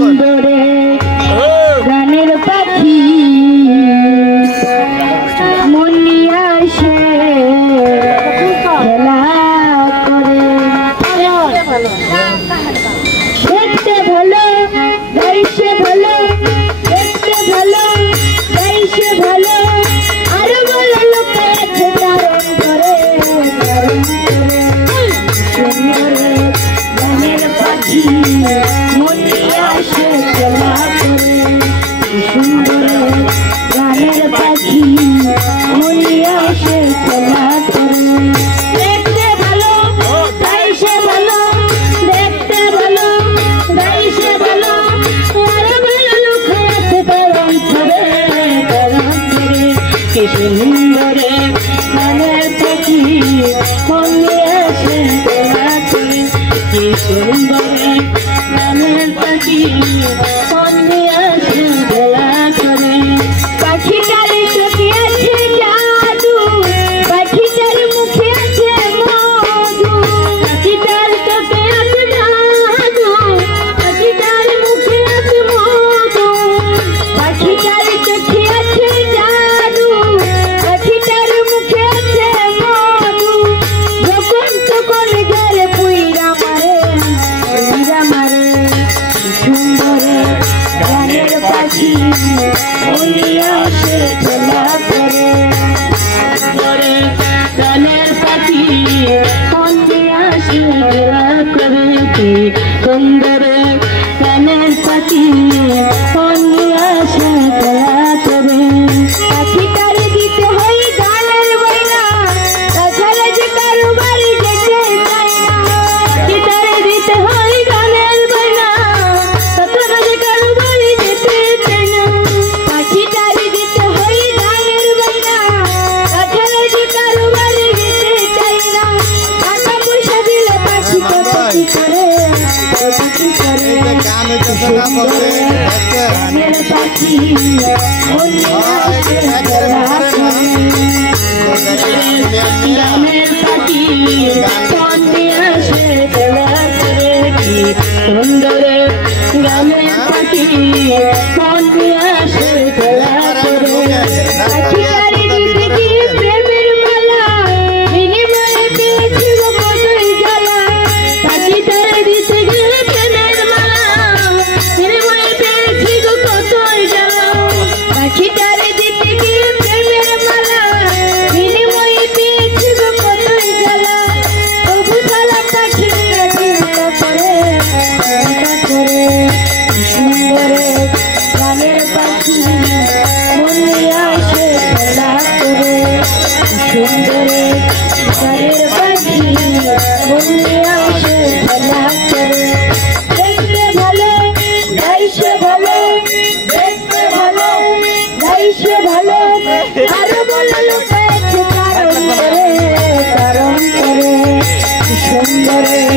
সুন্দরে গানের পাখি মন নিয়ে আসে খেলা করে দেখতে ভালো গাইছে ভালো দেখতে ভালো গাইছে ভালো আর বলে লোকে আছে কারণ করে সুন্দরে গানের পাখি মন নিয়ে আসে খেলা করে সুন্দরে গানের পাখি মন নিয়ে আসে খেলা করে দেখতে ভালো গাইছে ভালো দেখতে ভালো গাইছে ভালো আর বলে লোকে আছে কারণ করে কি সুন্দরে গানের পাখি মন নিয়ে আসে খেলা করে কি সুন্দরে গানের পাখি মন নিয়ে আসে খেলা করে পাখিটার চোখে আছে জাদু পাখিটার মুখে আছে মধু পাখিটার চোখে আছে জাদু পাখিটার মুখে আছে মধু পাখিটার চোখে আছে জাদু পাখিটার মুখে আছে মধু যখন তখন জলে পুইরা মারে সুন্দরে গানের পাখি মন নিয়ে আসে খেলা করে সুন্দরে গানের পাখি মন নিয়ে আসে খেলা করে কি সুন্দরে গানের পাখি মন নিয়ে আসে খেলা করে পাখিটার দিতে হয় গানের বইনা তাছাড়া যে কারো বাড়ি যেতে চায় না পাখিটার দিতে হয় গানের বইনা তাছাড়া যে কারো বাড়ি যেতে চায় না পাখিটার দিতে হয় গানের বইনা তাছাড়া যে কারো বাড়ি যেতে চায় না টাকা পয়সা দিলে পাখি কত কি করে সুন্দরে গানের পাখি মন নিয়ে আসে খেলা করে গানের পাখি মন নিয়ে আসে খেলা করে কি সুন্দরে গানের পাখি মন নিয়ে আসে খেলা করে পাখিটার দিতে গিয়ে প্রেমের মালা বিনিময়ে পেয়েছি গো কতই জ্বালা পাখিটার দিতে গিয়ে প্রেমের মালা বিনিময়ে পেয়েছি গো কতই জ্বালা পাখিটার দিতে গিয়ে প্রেমের মালা বিনিময়ে পেয়েছি গো কতই জ্বালা তবু জ্বালা পাখি নিয়ে চিন্তা করে সুন্দরে গানের পাখি মন নিয়ে আসে খেলা করে সুন্দরে গানের পাখি মন নিয়ে আসে খেলা করে দেখতে ভালো গাইছে ভালো দেখতে ভালো গাইছে ভালো আর বলে লোকে আছে কারণ করে সুন্দরে